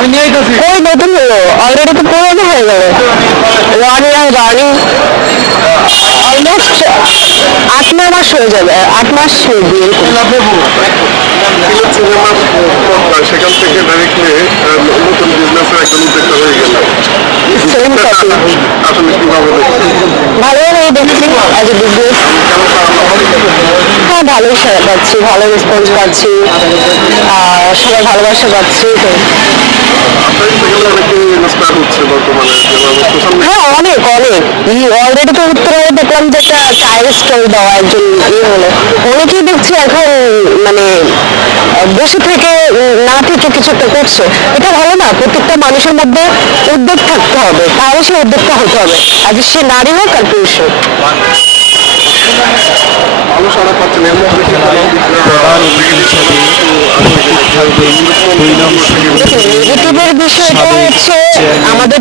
ওই নতুন হলো অলরেডি তো পুরোনো হয়ে গেল। ওয়ান ইয়ার রানিং অলমোস্ট আট নয় মাস হয়ে যাবে আট মাস সিনেমার পর্দা সেখান থেকে ডাইরেক্টলি নতুন বিজনেসের একজন উদ্যোক্তা হয়ে গেল আসলে কীভাবে দেখছি অ্যাজ এ বিজনেস হ্যাঁ ভালোই সারা পাচ্ছি ভালো রেসপন্স পাচ্ছি। আর সবাই ভালোবাসা পাচ্ছি তো অনেকে হ্যাঁ অনেক অনেক। অলরেডি তো উত্তরে দেখলাম যে একটা চায়ের স্টল দেওয়া একজন ইয়ে হলো। অনেকেই দেখছি এখন মানে বসে থেকে না থেকে কিছু একটা করছে। এটা ভালো না প্রত্যেকটা মানুষের মধ্যে উদ্যোগ থাকতে হবে। তাহলে সে উদ্যোগটা হতে হবে। আজ সে নারী হোক আর পুরুষ হোক। ভালো সারা পাচ্ছেন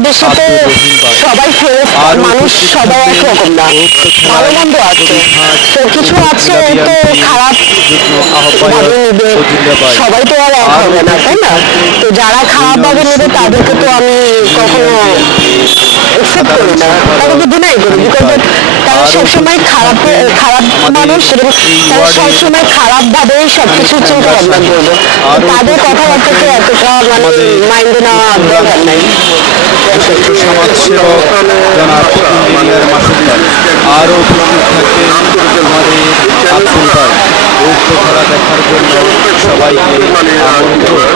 দেশে তো সবাই ফেরত মানুষ সবাই একরকম না। ভালো মন্দ আছে। তো কিছু আছে তো খারাপ সবাই তো আর এক হবে না তাই না? তো যারা খারাপ ভাবে নেবে তাদেরকে তো আমি কখনো একসেপ্ট করি না। তাদেরকে ডিনাই করি বিকজ সবসময় খারাপ খারাপ মানুষ তারা সবসময় খারাপ ভাবেই সবকিছু চিন্তা ভাবনা করবে তাদের কথাবার্তাকে এতটা মানে মাইন্ডে নেওয়া দরকার নাই। বিশিষ্ট সমাজসেবক জনাব ইঞ্জিনিয়ার মাসুদ্দার আরও উপস্থিত থাকবেন আমাদের আব্দুল ভাই উক্ত খেলা দেখার জন্য সবাইকে আমন্ত্রণ।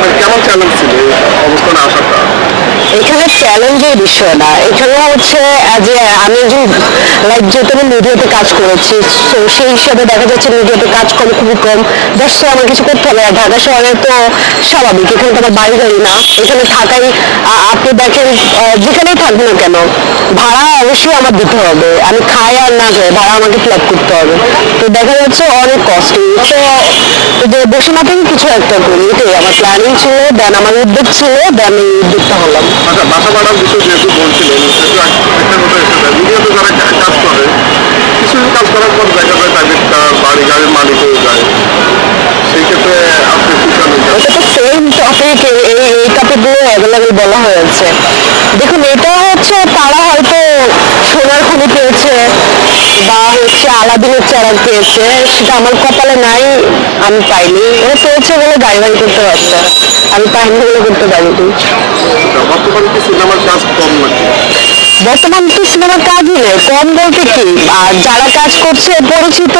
মানে কেমন চ্যালেঞ্জ ছিল? এখানে চ্যালেঞ্জের বিষয় না। এখানে হচ্ছে যে আমি একজন লাইক যেহেতু আমি মিডিয়াতে কাজ করেছি তো সেই হিসাবে দেখা যাচ্ছে মিডিয়াতে কাজ কম, খুবই কম। দশ আমার কিছু করতে হবে আর ঢাকা শহরে তো স্বাভাবিক, এখানে তো আমার বাড়ি গাড়ি না। এখানে থাকাই আপনি দেখেন যেখানেই থাকব না কেন, ভাড়া অবশ্যই আমার দিতে হবে। আমি খাই আর না খাই ভাড়া আমাকে ফ্ল্যাট করতে হবে। তো দেখা যাচ্ছে অনেক কস্টলি তো যে বসে না থেকে কিছু একটা করি, এটাই আমার প্ল্যানিং ছিল দেন আমার উদ্যোগ ছিল দেন এই উদ্যোগটা হলাম। বাসা বাড়ার বিষয় যেহেতু বলছিলেন একটা কথা এসে যায়। মিডিয়াতে যারা কাজ করে, কিছু কাজ করার পর দেখা যায় তাদের তার বাড়ি গাড়ির মালিক হয়ে যায়। সেই ক্ষেত্রে আপনি এটা তো সেম টপিক এই এই টপিকগুলো অ্যাভেলেবেল বলা হয়েছে। দেখুন, এটা হচ্ছে তারা হয়তো সোনার খনি পেয়েছে বা হচ্ছে আলাদিনের চারা পেয়েছে সেটা আমার কপালে নাই আমি পাইনি। ওরা পেয়েছে বলে গাড়ি বাড়ি করতে পারছে। আমি পাইনি বলে করতে পারিনি। বর্তমান তো সিনেমার কাজই নেই। কম বলতে কি? আর যারা কাজ করছে পরিচিত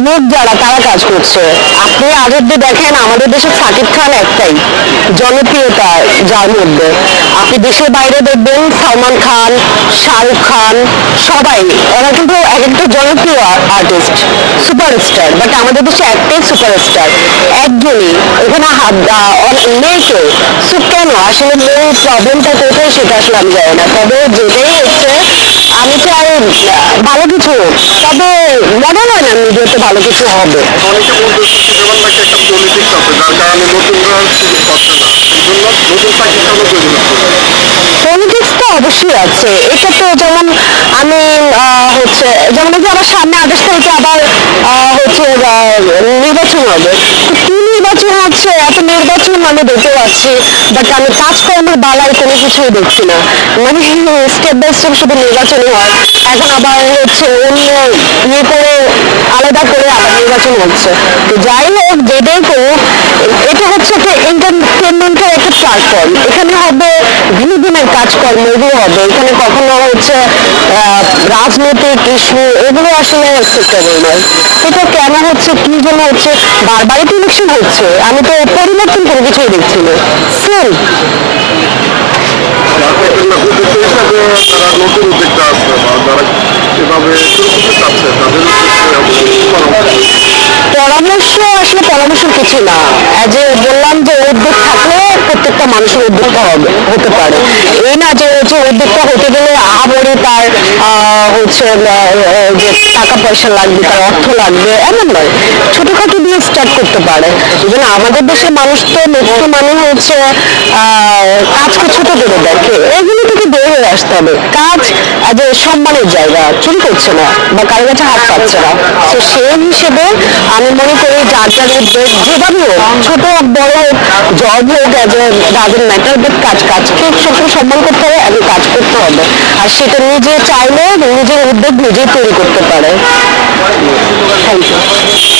মুখ যারা তারা কাজ করছে। আপনি আজ অব্দি দেখেন, আমাদের দেশে সাকিব খান একটাই, জনপ্রিয়তা যার মধ্যে। আপনি দেশের বাইরে দেখবেন, সালমান খান, শাহরুখ খান, সবাই, ওরা কিন্তু এক একটা জনপ্রিয় আর্টিস্ট সুপারস্টার বাট আমাদের দেশে একটাই সুপারস্টার একজনই, এখানে হাত- নেই কেউ সো কেন আসলে মেন প্রবলেমটা কোথায় সেটা আসলে আমি জানি না। তবে যেটাই হচ্ছে আমি চাই ভালো কিছু তবে মনে হয় না মিডিয়াতে ভালো কিছু হবে? অনেকে বলতেছে সিনেমার নাকি একটা পলিটিক্স আছে যার কারণে নতুনরা সুযোগ পাচ্ছে না। এই জন্য নতুন চাকরি কেন তৈরি পলিটিক্স তো অবশ্যই আছে। এটা তো যেমন আমি আহ, হচ্ছে যেমন আমার সামনে আঠাশ তারিখে আবার হচ্ছে নির্বাচন হবে। হচ্ছে এত নির্বাচন আমি দেখতে পাচ্ছি বাট আমি কাজকর্মের বালায় কোনো কিছুই দেখছি না। মানে স্টেপ বাই স্টেপ শুধু নির্বাচনই হয়। এখন আবার হচ্ছে অন্য ইয়ে করে, আলাদা করে আবার নির্বাচন হচ্ছে। তো যাই হোক যেটাই করুক এটা হচ্ছে একটা এন্টারটেনমেন্টের একটা প্ল্যাটফর্ম এখানে হবে বিনোদনের কাজকর্ম, এগুলো হবে। এখানে কখনো হচ্ছে রাজনৈতিক ইস্যু এগুলো আসলে এটা কেন হচ্ছে, কি জন্য হচ্ছে, বারবারই তো ইলেকশন হচ্ছে আমি তো পরিবর্তন কোনো কিছুই দেখছি পরামর্শ, আসলে পরামর্শ কিছু না। A বললাম যে উদ্যোগ থাকলে প্রত্যেকটা মানুষের উদ্যোগটা হবে, হতে পারে। এই না যে হচ্ছে উদ্যোগটা হতে গেলে আহামরি তার হচ্ছে যে টাকা পয়সা লাগবে, তার অর্থ লাগবে, এমন নয়। ছোটখাটো দিয়ে স্টার্ট করতে পারে। যেন আমাদের দেশের মানুষ তো মুখ্য মানে হচ্ছে কাজকে ছোট করে দেখে। এগুলো হয়ে আসতে হবে। কাজ আজ সম্মানের জায়গা, চুরি করছে না বা কারও কাছে হাত পাচ্ছে না। তো সেই হিসেবে আমি মনে করি যার যার উদ্যোগ যেভাবে হোক, ছোট বড় জব হোক as a doesn't matter but কাজ কাজকে সবসময় সম্মান করতে হবে এবং কাজ করতে হবে। আর সেটা নিজে চাইলে নিজের উদ্যোগ নিজেই তৈরি করতে পারে। Thank you